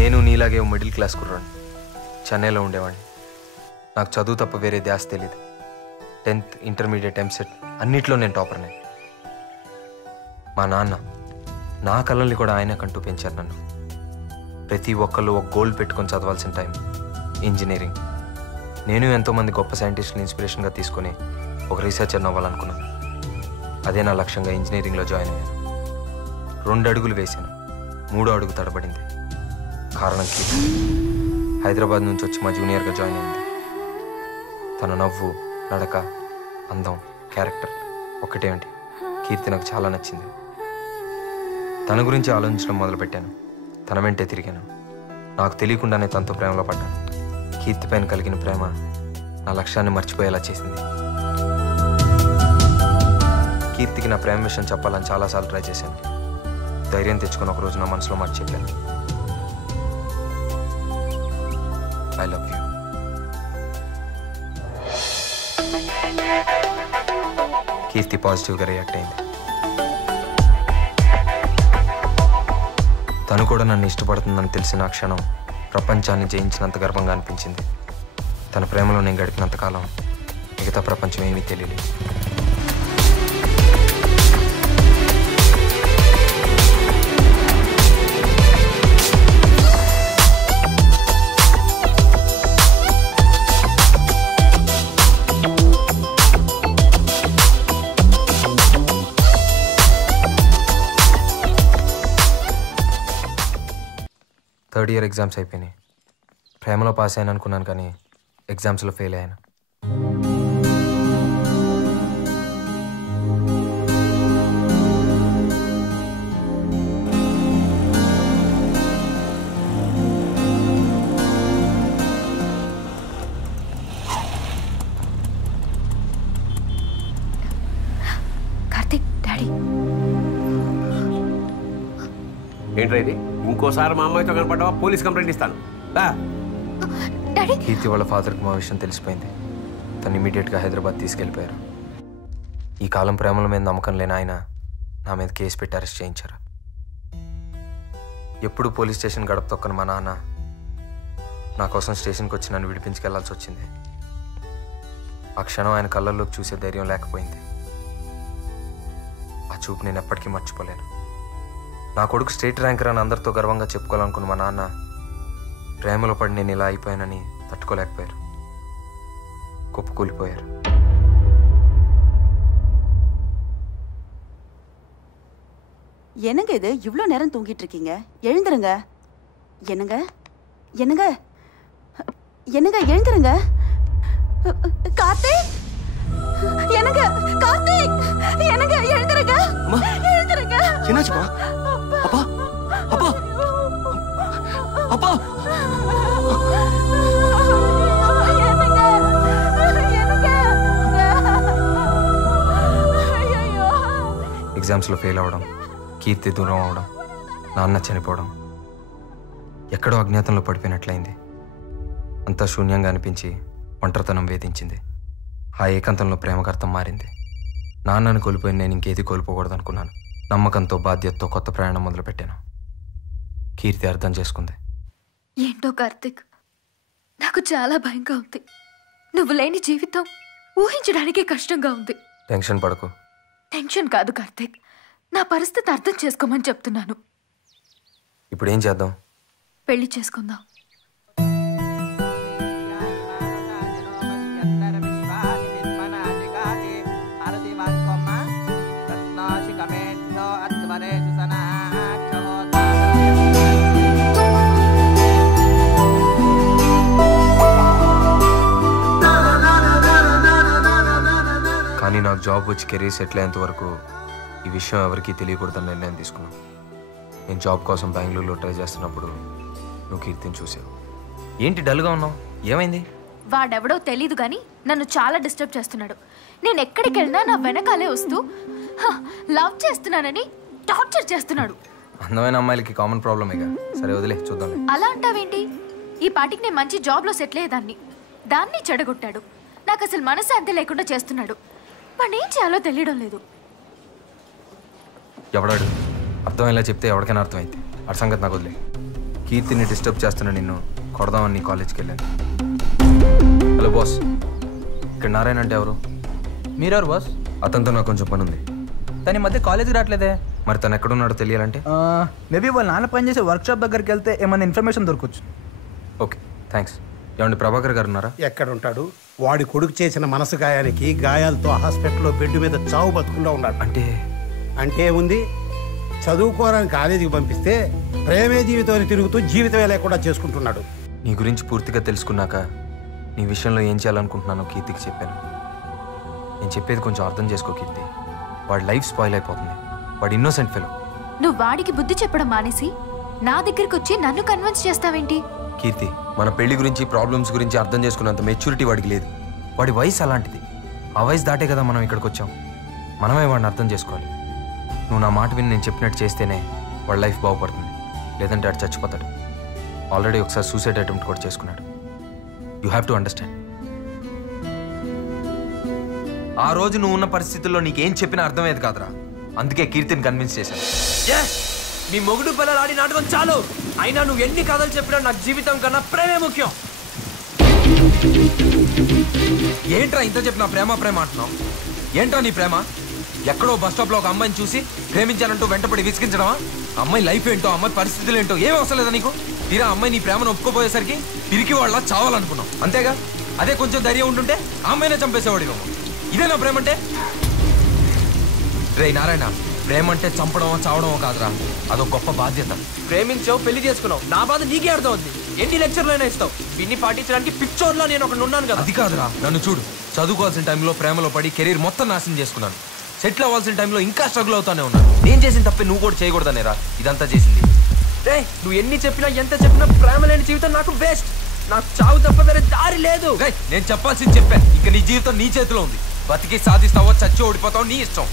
నేను నీలాగే middle class కుర్రాడిని. చెన్నైలో ఉండేవాడిని. నాకు చదువు తప్ప వేరే ధ్యాస తెలియదు. 10th, ఇంటర్మీడియట్, ఎంసెట్ అన్నిట్లో నేను టాపర్నే. మా నాన్న నా కళ్ళని కూడా ఆయన కంటూ పెంచారు నన్ను. ప్రతి ఒక్కళ్ళు ఒక గోల్ పెట్టుకొని చదవాల్సిన టైం ఇంజనీరింగ్. నేను ఎంతోమంది గొప్ప సైంటిస్టులు ఇన్స్పిరేషన్గా తీసుకొని ఒక రీసెర్చర్ అవ్వాలనుకున్నాను. అదే నా లక్ష్యంగా ఇంజనీరింగ్లో జాయిన్ అయ్యాను. 2 అడుగులు వేశాను, 3వ అడుగు తడబడింది. కారణం కీర్తి. హైదరాబాద్ నుంచి వచ్చి మా జూనియర్గా జాయిన్ అయింది. తన నవ్వు, నడక, అందం, క్యారెక్టర్ ఒక్కటేమిటి, కీర్తి నాకు చాలా నచ్చింది. తన గురించి ఆలోచించడం మొదలుపెట్టాను. తన వెంటే తిరిగాను. నాకు తెలియకుండానే తనతో ప్రేమలో పడ్డాను. కీర్తి పైన కలిగిన ప్రేమ నా లక్ష్యాన్ని మర్చిపోయేలా చేసింది. కీర్తికి నా ప్రేమ విషయం చెప్పాలని చాలాసార్లు ట్రై చేశాను. ధైర్యం తెచ్చుకొని ఒకరోజు నా మనసులో మాట చెప్పాను. I love you. కీర్తి పాజిటివ్గా రియాక్ట్ అయింది. తను కూడా నన్ను ఇష్టపడుతుందని తెలిసిన ఆ క్షణం ప్రపంచాన్ని జయించినంత గర్వంగా అనిపించింది. తన ప్రేమలో నేను గడిపినంతకాలం మిగతా ప్రపంచం ఏమీ తెలియలేదు. థర్డ్ ఇయర్ ఎగ్జామ్స్ అయిపోయినాయి. ప్రేమలో పాస్ అయ్యాను అనుకున్నాను, కానీ ఎగ్జామ్స్లో ఫెయిల్ అయ్యాను. కార్తిక్, డాడీ. ఏంట్రా ఇది? ఇంకోసారి మా అమ్మాయితో కనపడ్డావా పోలీస్ కంప్లైంట్ ఇస్తాను. కీర్తి వాళ్ళ ఫాదర్కి మా విషయం తెలిసిపోయింది. తను ఇమీడియట్గా హైదరాబాద్ తీసుకెళ్ళిపోయారు. ఈ కాలం ప్రేమల మీద నమ్మకం లేని ఆయన నా మీద కేసు పెట్టి అరెస్ట్ చేయించారు. ఎప్పుడు పోలీస్ స్టేషన్ గడప తొక్కని మా నాన్న నా కోసం స్టేషన్కి వచ్చి నన్ను విడిపించుకెళ్లాల్సి వచ్చింది. ఆ క్షణం ఆయన కళ్ళల్లోకి చూసే ధైర్యం లేకపోయింది. ఆ చూపు నేను ఎప్పటికీ మర్చిపోలేను. నా కొడుకు స్టేట్ ర్యాంకర్ అని అందరితో గర్వంగా చెప్పుకోవాలనుకున్న మా నాన్న ప్రేమలో పడి నేను ఇలా అయిపోయానని తట్టుకోలేకపోయారు. కుప్పకూలిపోయారు. என்னங்க இது இவ்வளோ நேரம் தூங்கிட்டு இருக்கீங்க? எழுந்துருங்க. என்னங்க என்னங்க என்னங்க எழுந்துருங்க. கார்த்திக், என்னங்க கார்த்திக், என்னங்க எழுந்துருங்க. எழுந்துருங்க. என்னாச்சுமா? அப்பா அப்பா அப்பா ఎగ్జామ్స్లో ఫెయిల్ అవ్వడం, కీర్తి దూరం అవడం, నాన్న చనిపోవడం, ఎక్కడో అజ్ఞాతంలో పడిపోయినట్లయింది. అంతా శూన్యంగా అనిపించి ఒంటరితనం వేధించింది. ఆ ఏకాంతంలో ప్రేమకర్థం మారింది. నాన్నను కోల్పోయి నేను ఇంకేది కోల్పోకూడదు అనుకున్నాను. నమ్మకంతో, బాధ్యతతో కొత్త ప్రయాణం మొదలుపెట్టాను. కీర్తి అర్థం చేసుకుంది. ఏంటో కార్తిక్, నాకు చాలా భయంగా ఉంది. నువ్వు లేని జీవితం ఊహించడానికి కష్టంగా ఉంది. టెన్షన్ పడకు. టెన్షన్ కాదు కార్తిక్, నా పరిస్థితి అర్థం చేసుకోమని చెప్తున్నాను. ఇప్పుడు ఏం చేద్దాం? పెళ్లి చేసుకుందాం. కానీ నాకు జాబ్ వచ్చి కెరీర్ సెటిల్ అయ్యేంత వరకు ఈ విషయం ఎవరికీ తెలియకూడదని నిర్ణయం తీసుకున్నాను. నేను జాబ్ కోసం బెంగళూరులో ట్రై చేస్తున్నప్పుడు నువ్వు కీర్తిని చూసావు. ఏంటి డల్గా ఉన్నావు? ఏమైంది? వాడెవడో తెలీదు కానీ నన్ను చాలా డిస్టర్బ్ చేస్తున్నాడు. నేను ఎక్కడికి వెళ్ళినా నా వెనకాలే వస్తూ లవ్ చేస్తున్నానని టార్చర్ చేస్తున్నాడు. అందమైన అమ్మాయిలకి కామన్ ప్రాబ్లమేగా. సరే వదిలే, చూద్దాం. అలా అంటావేంటి? ఈ పాటికి నేను మంచి జాబ్లో సెటిల్ అయ్యేదాన్ని. దాన్ని చెడగొట్టాడు. నాకు అసలు మనశ్శాంతి లేకుండా చేస్తున్నాడు. వాడిని ఏం చేయాలో తెలియడం లేదు. ఎవడాడు? అర్థమయ్యేలా చెప్తే ఎవరికైనా అర్థమైంది. ఆ సంగతి నాకు వదిలే. కీర్తిని డిస్టర్బ్ చేస్తున్నా నిన్ను కొడదామని నీ కాలేజ్కి వెళ్ళాను. హలో బాస్, ఇక్కడ నారాయణ అంటే ఎవరు? మీరెవరు బాస్? అతనితో నాకు కొంచెం పని ఉంది. తను ఈ మధ్య కాలేజీకి రావట్లేదే. మరి తను ఎక్కడున్నాడో తెలియాలంటే మేబీ వాళ్ళ నాన్న పనిచేసే వర్క్షాప్ దగ్గరికి వెళ్తే ఏమైనా ఇన్ఫర్మేషన్ దొరకవచ్చు. Okay thanks. ఏమండి ప్రభాకర్ గారు ఉన్నారా? ఎక్కడుంటాడు? వాడి కొడుకు చేసిన మనసు గాయానికి గాయాలతో హాస్పిటల్లో బెడ్ మీద చావు బతుకుండా ఉన్నాడు. అంటే ఉంది, చదువుకోవడానికి కాలేజీకి పంపిస్తే ప్రేమే జీవితం తిరుగుతూ జీవితమే లేకుండా చేసుకుంటున్నాడు. నీ గురించి పూర్తిగా తెలుసుకున్నాక నీ విషయంలో ఏం చేయాలనుకుంటున్నానో కీర్తికి చెప్పాను. నేను చెప్పేది కొంచెం అర్థం చేసుకో కీర్తి. వాడి లైఫ్ స్పాయిల్ అయిపోతుంది. వాడు ఇన్నోసెంట్ ఫెలో. నువ్వు వాడికి బుద్ధి చెప్పడం మానేసి నా దగ్గరికి వచ్చి నన్ను కన్విన్స్ చేస్తావేంటి? కీర్తి, మన పెళ్లి గురించి ప్రాబ్లమ్స్ గురించి అర్థం చేసుకున్నంత మెచ్యూరిటీ వాడికి లేదు. వాడి వయసు అలాంటిది. ఆ వయసు దాటే కదా మనం ఇక్కడికి వచ్చాం. మనమే వాడిని అర్థం చేసుకోవాలి. నువ్వు నా మాట విని నేను చెప్పినట్టు చేస్తేనే వాడి లైఫ్ బాగుపడుతుంది. లేదంటే వాడు చచ్చిపోతాడు. ఆల్రెడీ ఒకసారి సూసైడ్ అటెంప్ట్ కూడా చేసుకున్నాడు. You have to understand. ఆ రోజు నువ్వు ఉన్న పరిస్థితుల్లో నీకేం చెప్పినా అర్థమయ్యేది కాదురా. అందుకే కీర్తిని కన్విన్స్ చేశాను. మీ మొగుడు పిల్లలు ఆడి నాటకం చాలు. అయినా నువ్వు ఎన్ని కథలు చెప్పినా నాకు జీవితం కన్నా ప్రేమే ముఖ్యం. ఏంట్రా ఇంత చెప్పినా ప్రేమ ప్రేమ అంటున్నావు? ఏంట్రా నీ ప్రేమ? ఎక్కడో బస్ స్టాప్ లో ఒక అమ్మాయిని చూసి ప్రేమించానంటూ వెంటపడి విసిగించడమా? అమ్మాయి లైఫ్ ఏంటో, అమ్మాయి పరిస్థితులు ఏంటో ఏం అవసరం లేదా నీకు? తీరా అమ్మాయి నీ ప్రేమను ఒప్పుకోపోయేసరికి పిరికి వాళ్ళ చావాలనుకున్నావు అంతేగా? అదే కొంచెం ధైర్యం ఉంటుంటే ఆ అమ్మాయినే చంపేసేవాడు. ఇదేనా ప్రేమ అంటే? రే నారాయణ, ప్రేమ అంటే చంపడమో చావడమో కాదురా, అదొక గొప్ప బాధ్యత. ప్రేమించావు, పెళ్లి చేసుకున్నావు, నా బాధ నీకే అర్థం అవుతుంది. ఎన్ని లెక్చర్లైనా ఇస్తావు. దీన్ని పాటించడానికి పిచ్చోన్లో నేను ఒకటి ఉన్నాను కదా. అది కాదురా, నన్ను చూడు. చదువుకోవాల్సిన టైంలో ప్రేమలో పడి కెరీర్ మొత్తం నాశనం చేసుకున్నాను. సెటిల్ అవ్వాల్సిన టైంలో ఇంకా స్ట్రగుల్ అవుతానే ఉన్నాను. నేను చేసిన తప్పే నువ్వు కూడా చేయకూడదనేరా ఇదంతా చేసింది. రే, నువ్వు ఎన్ని చెప్పినా ఎంత చెప్పినా ప్రేమ లేని జీవితం నాకు వేస్ట్. నాకు చావు తప్ప వేరే దారి లేదు. నేను చెప్పాల్సింది చెప్పాను. ఇక నీ జీవితం నీ చేతిలో ఉంది. బతికి సాధిస్తావో చచ్చి ఓడిపోతావో నీ ఇష్టం.